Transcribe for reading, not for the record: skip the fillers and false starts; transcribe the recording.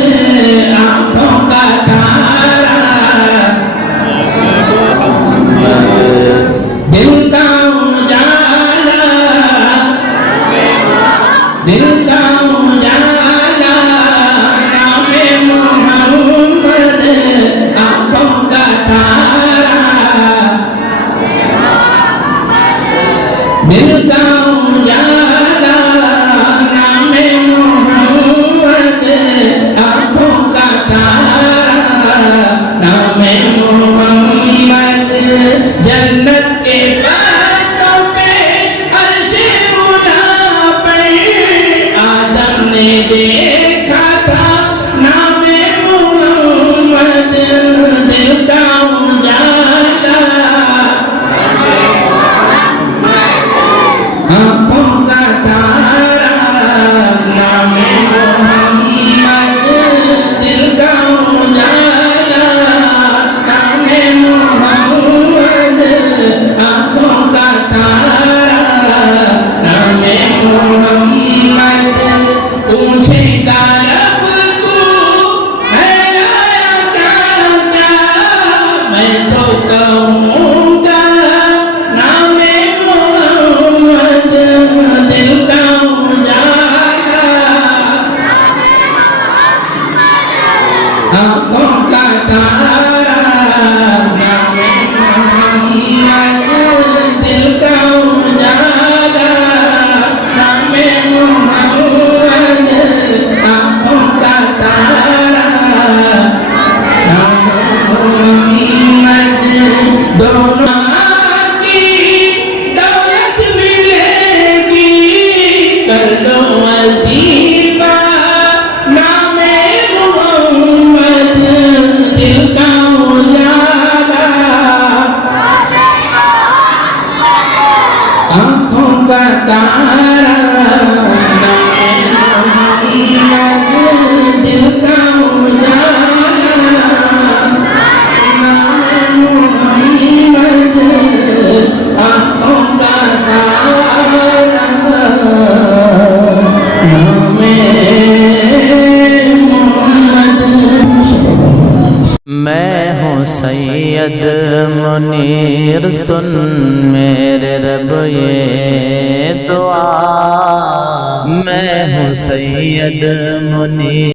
آنکھوں کا تارا دل کا اجالا دل کا اجالا نام محمد آنکھوں کا تارا دل کا اجالا نام محمد آنکھوں کا تارا نام محمد جنت کے باتوں پہ عرش اولا پر آدم نے دیکھا تھا نام محمد دل کا اجالا آنکھوں کا تارا نام محمد دل کا اجالا نام محمد آنکھوں کا تارا نام محمد پوچھے گا رب کو پھیلایا کیا میں تو کہوں گا نام محمد دل کا اجالا آنکھوں کا تارا نام محمد دل کا اجالا نام محمد آنکھوں کا تارا نام محمد دونوں کی دولت ملے گی کر لو وظیفہ نام محمد دل کا اجالا آنکھوں کا تارا نام محمد دل کا اجالا نام محمد آنکھوں کا تارا نام محمد میں ہوں سید منیر سن میرے رب یہ دعا میں ہوں سید منیر